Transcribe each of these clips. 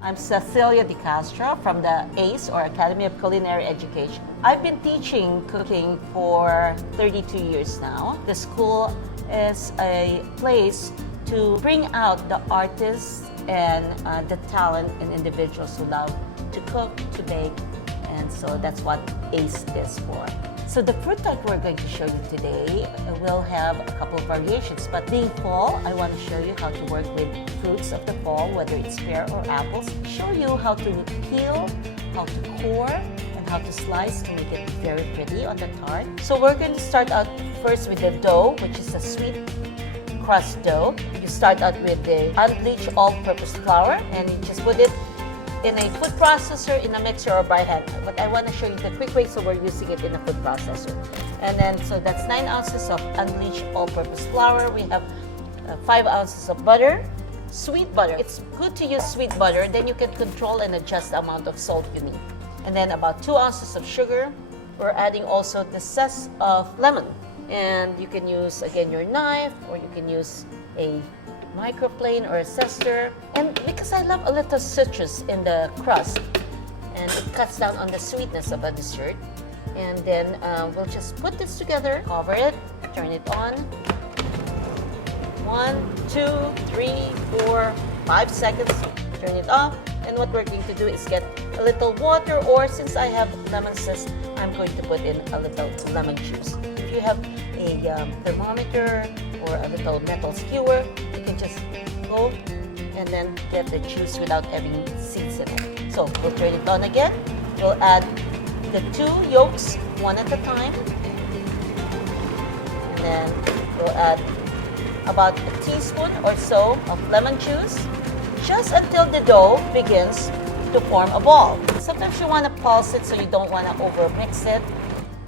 I'm Cecilia De Castro from the ACE, or Academy of Culinary Education. I've been teaching cooking for 32 years now. The school is a place to bring out the artists and the talent in individuals who love to cook, to bake, and so that's what ACE is for. So the fruit tart we're going to show you today will have a couple of variations, but being fall, I want to show you how to work with fruits of the fall, whether it's pear or apples, show you how to peel, how to core, and how to slice to make it very pretty on the tart. So we're going to start out first with the dough, which is a sweet crust dough. You start out with the unbleached all-purpose flour, and you just put it in a food processor, in a mixer, or by hand. But I want to show you the quick way, so we're using it in a food processor. And then, so that's 9 ounces of unbleached all-purpose flour. We have 5 ounces of butter, sweet butter. It's good to use sweet butter, then you can control and adjust the amount of salt you need. And then about 2 ounces of sugar. We're adding also the zest of lemon. And you can use, again, your knife, or you can use a microplane or a zester. And because I love a little citrus in the crust, and it cuts down on the sweetness of a dessert. And then we'll just put this together, cover it, turn it on. 1, 2, 3, 4, 5 seconds, turn it off. And what we're going to do is get a little water, or since I have lemon zest, I'm going to put in a little lemon juice. If you have a thermometer or a little metal skewer, you can just go and then get the juice without having seeds in it. So we'll turn it on again. We'll add the 2 yolks one at a time. And then we'll add about a teaspoon or so of lemon juice, just until the dough begins to form a ball. Sometimes you want to pulse it, so you don't want to over mix it.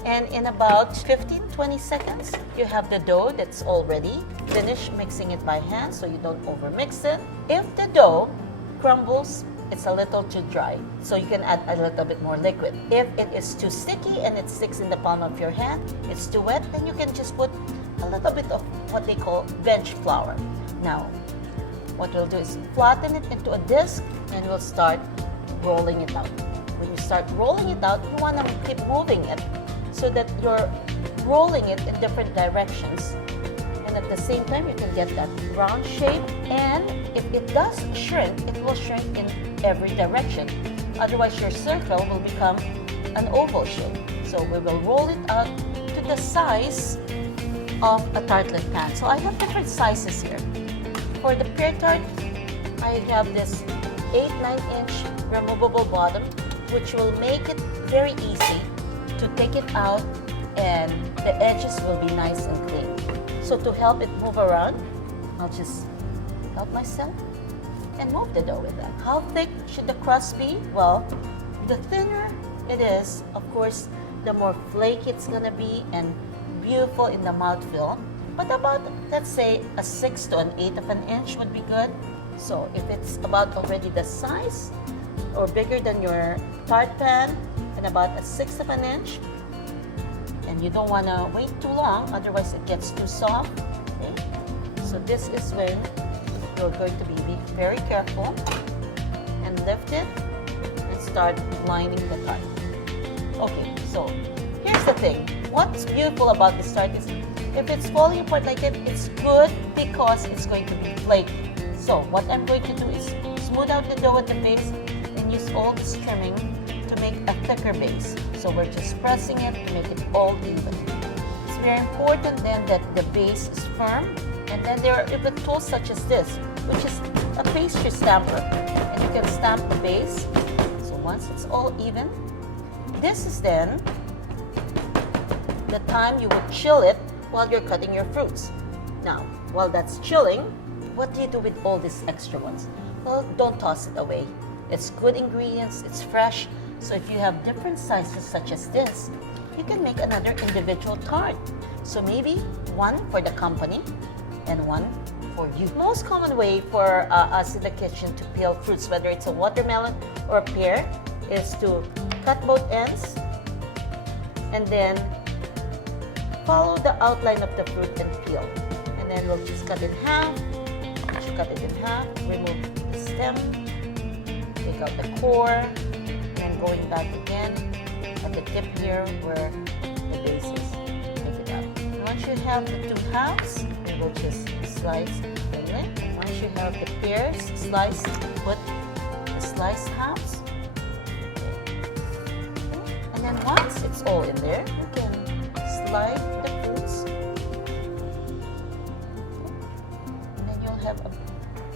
And in about 15-20 seconds, you have the dough that's already finished mixing it by hand, so you don't over mix it. If the dough crumbles, it's a little too dry, so you can add a little bit more liquid. If it is too sticky and it sticks in the palm of your hand, it's too wet, then you can just put a little bit of what they call veg flour. Now, what we'll do is flatten it into a disc, and we'll start rolling it out. When you start rolling it out, you want to keep moving it so that you're rolling it in different directions. And at the same time, you can get that round shape. And if it does shrink, it will shrink in every direction. Otherwise, your circle will become an oval shape. So we will roll it out to the size of a tartlet pan. So I have different sizes here. For the pear tart, I have this 8-9 inch removable bottom, which will make it very easy to take it out, and the edges will be nice and clean. So to help it move around, I'll just help myself and move the dough with that. How thick should the crust be? Well, the thinner it is, of course, the more flaky it's gonna be and beautiful in the mouthfeel. But about, let's say, a 6 to an 8 of an inch would be good. So if it's about already the size or bigger than your tart pan, and about a 1/6 of an inch, and you don't want to wait too long, otherwise it gets too soft. Okay? So this is when you're going to be very careful and lift it and start lining the tart. Okay, so here's the thing. What's beautiful about this tart is if it's falling apart like that, it's good because it's going to be flaky. So what I'm going to do is smooth out the dough at the base and use all this trimming to make a thicker base. So we're just pressing it to make it all even. It's very important then that the base is firm, and then there are even tools such as this, which is a pastry stamper, and you can stamp the base. So once it's all even, this is then the time you would chill it while you're cutting your fruits. Now, while that's chilling, what do you do with all these extra ones? Well, don't toss it away. It's good ingredients, it's fresh. So if you have different sizes such as this, you can make another individual tart. So maybe one for the company and one for you. Most common way for us in the kitchen to peel fruits, whether it's a watermelon or a pear, is to cut both ends and then follow the outline of the fruit and peel. And then we'll just cut it in half. Once you cut it in half, remove the stem. take out the core, and then going back again at the tip here where the base is. Take it out. And once you have the 2 halves, we will just slice thinly. Once you have the pears sliced, put the sliced halves. And then once it's all in there, you can slide the fruits. And then you'll have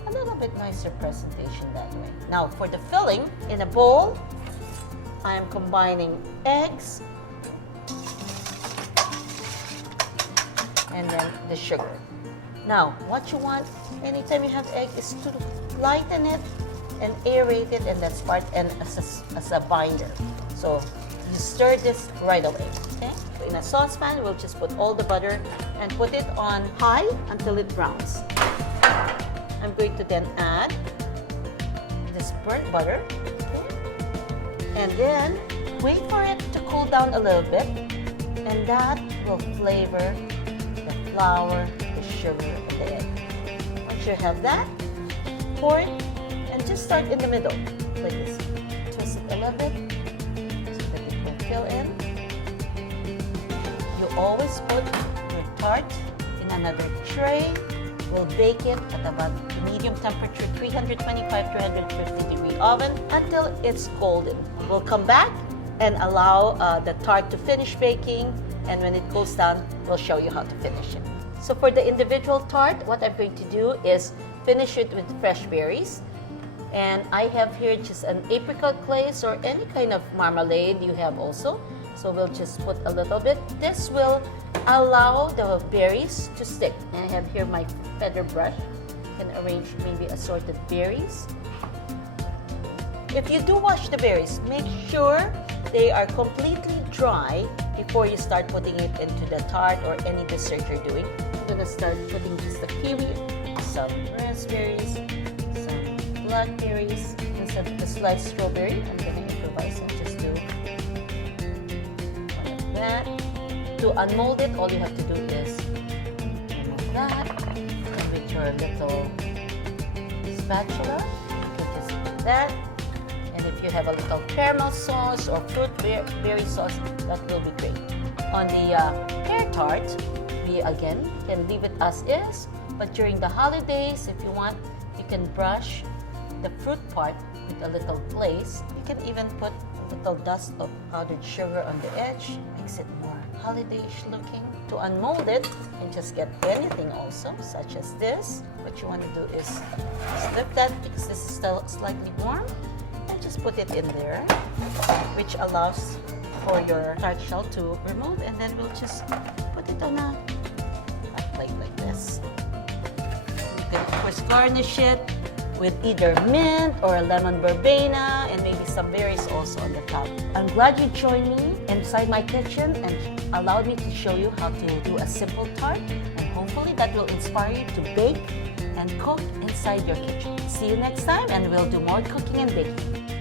a little bit nicer presentation that way. Now for the filling, in a bowl, I am combining eggs and then the sugar. Now, what you want anytime you have egg is to lighten it and aerate it, and that's part and as a binder. So you stir this right away. Okay? In a saucepan, we'll just put all the butter and put it on high until it browns. I'm going to then add this burnt butter, okay? And then wait for it to cool down a little bit, and that will flavor the flour, the sugar, and the egg. Once you have that, pour it and just start in the middle like this. Twist it a little bit so that it will fill in. You always put your tart in another tray. We'll bake it at about medium temperature, 325-350 degree oven until it's golden. We'll come back and allow the tart to finish baking, and when it cools down, we'll show you how to finish it. So for the individual tart, what I'm going to do is finish it with fresh berries. And I have here just an apricot glaze or any kind of marmalade you have also. So we'll just put a little bit. This will allow the berries to stick. And I have here my feather brush. You can arrange maybe assorted berries. If you do wash the berries, make sure they are completely dry before you start putting it into the tart or any dessert you're doing. I'm gonna start putting just the kiwi, some raspberries, some blackberries, instead of the sliced strawberry. I'm gonna improvise and just do one of that. To unmold it, all you have to do is remove that, and with your little spatula, you can just do that. And if you have a little caramel sauce or fruit berry sauce, that will be great. On the pear tart, we again can leave it as is, but during the holidays, if you want, you can brush the fruit part with a little glaze. You can even put a little dust of powdered sugar on the edge, makes it more holiday-ish looking. To unmold it, you can just get anything also, such as this. What you want to do is just lift that because this is still slightly warm, and just put it in there, which allows for your tart shell to remove, and then we'll just put it on a plate like this. You can of course garnish it with either mint or a lemon verbena and maybe some berries also on the top. I'm glad you joined me inside my kitchen and allowed me to show you how to do a simple tart, and hopefully that will inspire you to bake and cook inside your kitchen. See you next time, and we'll do more cooking and baking.